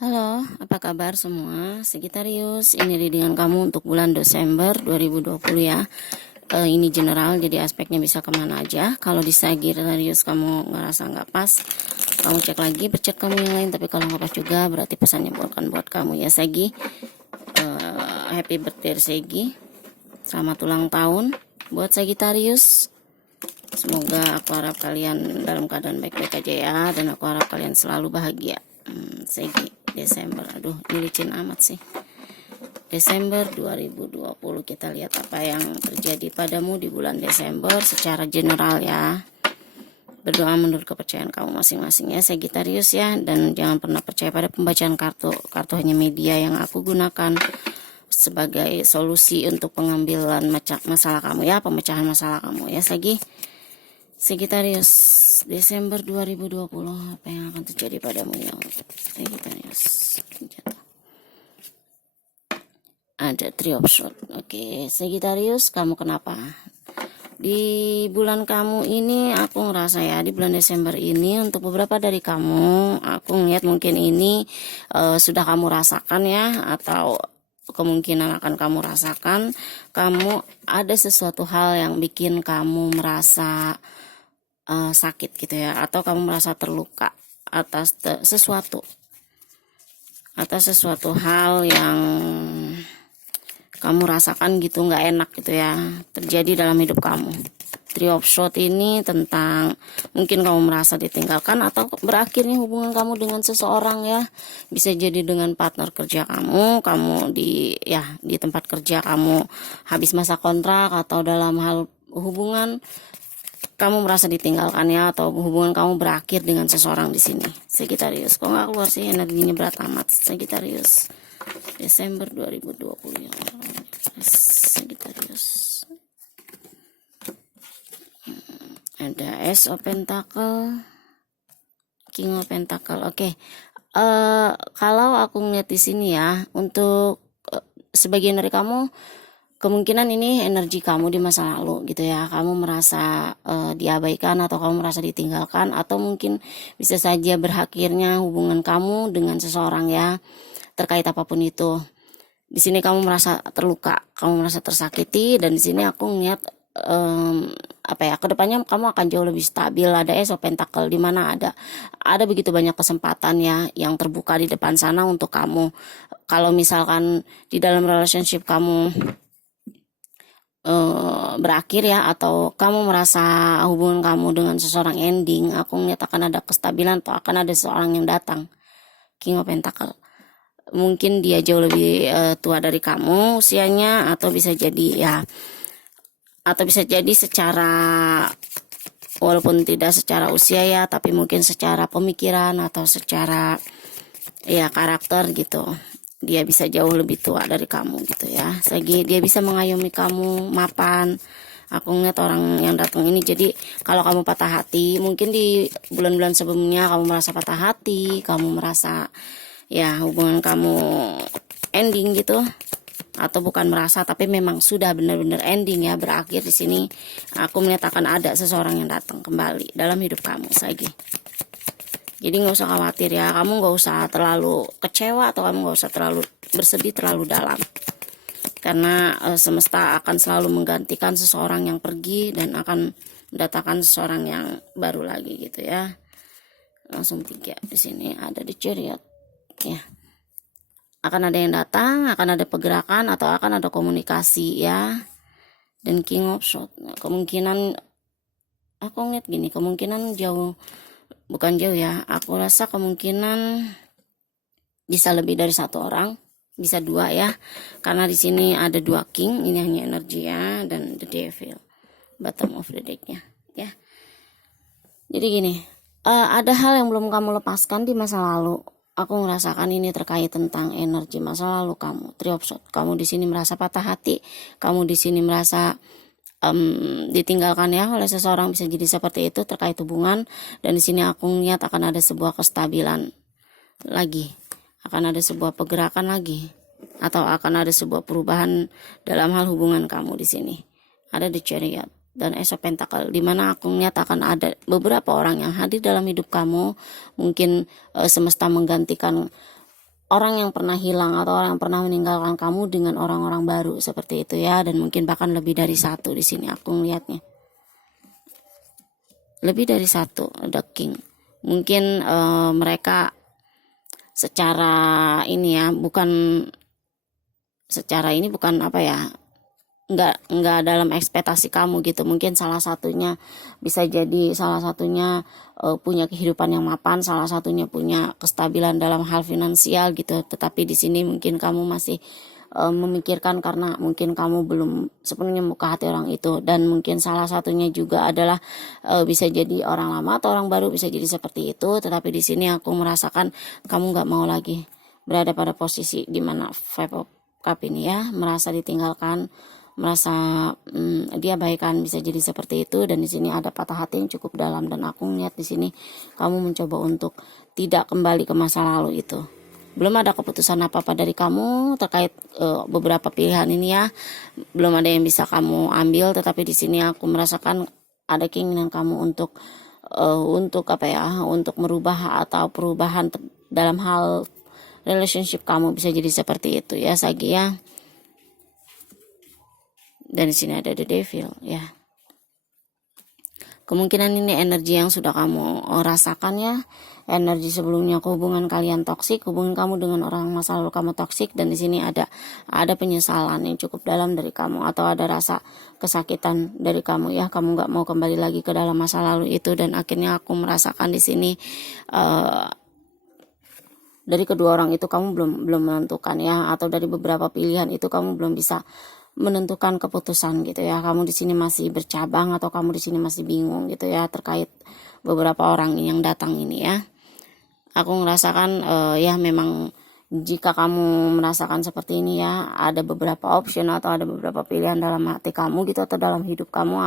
Halo, apa kabar semua? Sagittarius, ini readingan kamu untuk bulan Desember 2020 ya. Ini general, jadi aspeknya bisa kemana aja. Kalau di Sagittarius kamu ngerasa nggak pas, kamu cek lagi bercek kamu yang lain. Tapi kalau nggak pas juga, berarti pesannya bukan buat kamu ya Sagi. Happy birthday Sagi. Selamat ulang tahun buat Sagittarius. Semoga aku harap kalian dalam keadaan baik-baik aja ya, dan aku harap kalian selalu bahagia. Segi Desember, aduh ini licin amat sih. Desember 2020, kita lihat apa yang terjadi padamu di bulan Desember secara general ya. Berdoa menurut kepercayaan kamu masing-masing ya Sagittarius ya, dan jangan pernah percaya pada pembacaan kartu. Kartu hanya media yang aku gunakan sebagai solusi untuk pengambilan masalah kamu ya, pemecahan masalah kamu ya Sagittarius. Desember 2020, apa yang akan terjadi padamu ya Sagittarius? Ada Three of Swords. Oke, Sagittarius, kamu kenapa? Di bulan kamu ini aku ngerasa ya, di bulan Desember ini untuk beberapa dari kamu, aku ngeliat mungkin ini sudah kamu rasakan ya, atau kemungkinan akan kamu rasakan. Kamu ada sesuatu hal yang bikin kamu merasa sakit gitu ya, atau kamu merasa terluka atas sesuatu hal yang kamu rasakan gitu, nggak enak gitu ya, terjadi dalam hidup kamu. Three of Swords ini tentang mungkin kamu merasa ditinggalkan atau berakhirnya hubungan kamu dengan seseorang ya. Bisa jadi dengan partner kerja kamu di tempat kerja kamu habis masa kontrak, atau dalam hal hubungan kamu merasa ditinggalkan ya, atau hubungan kamu berakhir dengan seseorang di sini. Sagittarius, kok nggak keluar sih, energinya berat amat Sagittarius. Desember 2020 ya Sagittarius. Ada Ace of Pentacle, King of Pentacle. Oke. Kalau aku ngeliat di sini ya, untuk sebagian dari kamu, kemungkinan ini energi kamu di masa lalu gitu ya. Kamu merasa diabaikan, atau kamu merasa ditinggalkan, atau mungkin bisa saja berakhirnya hubungan kamu dengan seseorang ya, terkait apapun itu. Di sini kamu merasa terluka, kamu merasa tersakiti, dan di sini aku ngeliat kedepannya kamu akan jauh lebih stabil. Ada Ace of Pentacle, di mana ada begitu banyak kesempatan ya yang terbuka di depan sana untuk kamu. Kalau misalkan di dalam relationship kamu berakhir ya, atau kamu merasa hubungan kamu dengan seseorang ending, aku ngeliat akan ada kestabilan, atau akan ada seseorang yang datang. King of Pentacle, mungkin dia jauh lebih tua dari kamu usianya, atau bisa jadi secara, walaupun tidak secara usia ya, tapi mungkin secara pemikiran atau secara ya karakter gitu, dia bisa jauh lebih tua dari kamu gitu ya. Dia bisa mengayomi kamu, mapan. Aku ngeliat orang yang datang ini. Jadi kalau kamu patah hati, mungkin di bulan-bulan sebelumnya kamu merasa patah hati, kamu merasa ya hubungan kamu ending gitu, atau bukan merasa, tapi memang sudah benar-benar ending ya, berakhir di sini. Aku melihat akan ada seseorang yang datang kembali dalam hidup kamu Jadi nggak usah khawatir ya, kamu nggak usah terlalu kecewa, atau kamu nggak usah terlalu bersedih terlalu dalam, karena semesta akan selalu menggantikan seseorang yang pergi dan akan mendatangkan seseorang yang baru lagi gitu ya. Langsung 3 di sini ada di Chariot ya. Akan ada yang datang, akan ada pergerakan, atau akan ada komunikasi ya. Dan King of Swords, kemungkinan aku ngeliat gini, kemungkinan bukan jauh ya, aku rasa kemungkinan bisa lebih dari satu orang, bisa 2 ya, karena di sini ada 2 king, ini hanya energi ya, dan the devil bottom of the decknya ya. Jadi gini, ada hal yang belum kamu lepaskan di masa lalu. Aku merasakan ini terkait tentang energi masa lalu kamu. Three of Swords, kamu di sini merasa patah hati, kamu di sini merasa ditinggalkan ya oleh seseorang, bisa jadi seperti itu terkait hubungan. Dan di sini aku lihat akan ada sebuah kestabilan lagi, akan ada sebuah pergerakan lagi, atau akan ada sebuah perubahan dalam hal hubungan kamu. Di sini ada the Chariot dan Ace of Pentacle, dimana aku lihat akan ada beberapa orang yang hadir dalam hidup kamu. Mungkin semesta menggantikan orang yang pernah hilang atau orang yang pernah meninggalkan kamu dengan orang-orang baru seperti itu ya, dan mungkin bahkan lebih dari satu di sini aku melihatnya. Lebih dari satu, The King. Mungkin mereka secara ini ya, bukan secara ini, bukan apa ya, nggak dalam ekspektasi kamu gitu. Mungkin salah satunya bisa jadi punya kehidupan yang mapan, salah satunya punya kestabilan dalam hal finansial gitu. Tetapi di sini mungkin kamu masih memikirkan karena mungkin kamu belum sepenuhnya membuka hati orang itu. Dan mungkin salah satunya juga adalah bisa jadi orang lama atau orang baru, bisa jadi seperti itu. Tetapi di sini aku merasakan kamu nggak mau lagi berada pada posisi dimana Five of Cup ini ya, merasa ditinggalkan, merasa dia baikan, bisa jadi seperti itu. Dan di sini ada patah hati yang cukup dalam, dan aku melihat di sini kamu mencoba untuk tidak kembali ke masa lalu itu. Belum ada keputusan apa-apa dari kamu terkait beberapa pilihan ini ya, belum ada yang bisa kamu ambil. Tetapi di sini aku merasakan ada keinginan kamu untuk apa ya, untuk merubah atau perubahan dalam hal relationship kamu, bisa jadi seperti itu ya Sagi ya. Dan di sini ada The Devil ya. Kemungkinan ini energi yang sudah kamu rasakan ya, energi sebelumnya hubungan kalian toksik, hubungan kamu dengan orang masa lalu kamu toksik. Dan di sini ada penyesalan yang cukup dalam dari kamu, atau ada rasa kesakitan dari kamu ya. Kamu nggak mau kembali lagi ke dalam masa lalu itu. Dan akhirnya aku merasakan di sini dari kedua orang itu kamu belum menentukan ya, atau dari beberapa pilihan itu kamu belum bisa menentukan keputusan gitu ya. Kamu di sini masih bercabang, atau kamu di sini masih bingung gitu ya terkait beberapa orang yang datang ini ya. Aku merasakan ya memang jika kamu merasakan seperti ini ya, ada beberapa option atau ada beberapa pilihan dalam hati kamu gitu, atau dalam hidup kamu.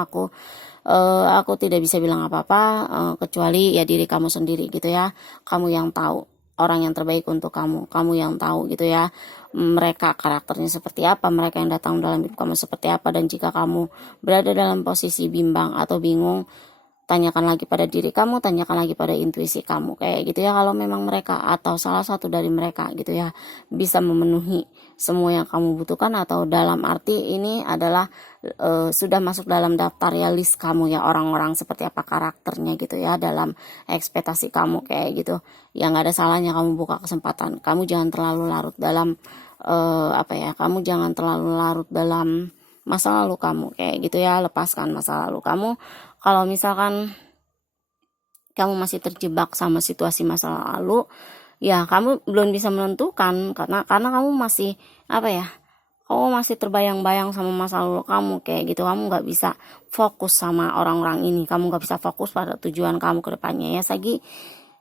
Aku tidak bisa bilang apa-apa kecuali ya diri kamu sendiri gitu ya. Kamu yang tahu orang yang terbaik untuk kamu yang tahu gitu ya, mereka karakternya seperti apa, mereka yang datang dalam hidup kamu seperti apa. Dan jika kamu berada dalam posisi bimbang atau bingung, tanyakan lagi pada diri kamu, tanyakan lagi pada intuisi kamu kayak gitu ya. Kalau memang mereka atau salah satu dari mereka gitu ya bisa memenuhi semua yang kamu butuhkan, atau dalam arti ini adalah sudah masuk dalam daftar ya, list kamu ya, orang-orang seperti apa karakternya gitu ya dalam ekspektasi kamu kayak gitu ya. Nggak ada salahnya kamu buka kesempatan. Kamu jangan terlalu larut dalam kamu jangan terlalu larut dalam masa lalu kamu kayak gitu ya. Lepaskan masa lalu kamu. Kalau misalkan kamu masih terjebak sama situasi masa lalu ya, kamu belum bisa menentukan karena kamu masih kamu masih terbayang-bayang sama masa lalu kamu kayak gitu. Kamu nggak bisa fokus sama orang-orang ini, kamu nggak bisa fokus pada tujuan kamu ke depannya ya Sagi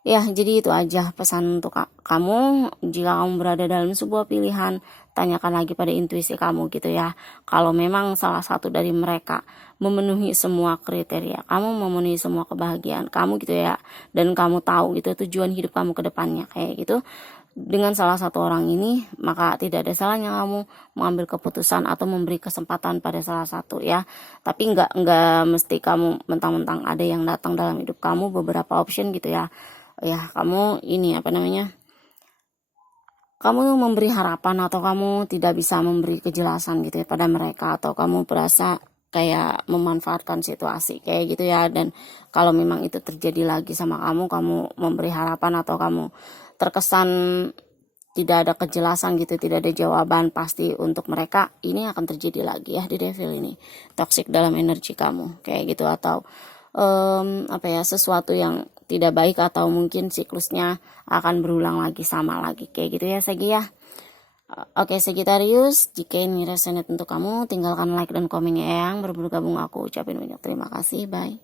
ya. Jadi itu aja pesan untuk kamu. Jika kamu berada dalam sebuah pilihan, tanyakan lagi pada intuisi kamu gitu ya. Kalau memang salah satu dari mereka memenuhi semua kriteria kamu, memenuhi semua kebahagiaan kamu gitu ya, dan kamu tahu gitu tujuan hidup kamu ke depannya kayak gitu dengan salah satu orang ini, maka tidak ada salahnya kamu mengambil keputusan atau memberi kesempatan pada salah satu ya. Tapi nggak mesti kamu mentang-mentang ada yang datang dalam hidup kamu, beberapa option gitu ya. Ya kamu ini kamu memberi harapan, atau kamu tidak bisa memberi kejelasan gitu ya pada mereka, atau kamu berasa kayak memanfaatkan situasi kayak gitu ya. Dan kalau memang itu terjadi lagi sama kamu memberi harapan, atau kamu terkesan tidak ada kejelasan gitu, tidak ada jawaban pasti untuk mereka, ini akan terjadi lagi ya di Devil ini. Toxic dalam energi kamu kayak gitu, atau sesuatu yang tidak baik, atau mungkin siklusnya akan berulang lagi sama lagi kayak gitu ya Sagi ya. Oke Sagittarius, jika ini resonate untuk kamu, tinggalkan like dan komennya yang bergabung. Aku ucapin banyak terima kasih, bye.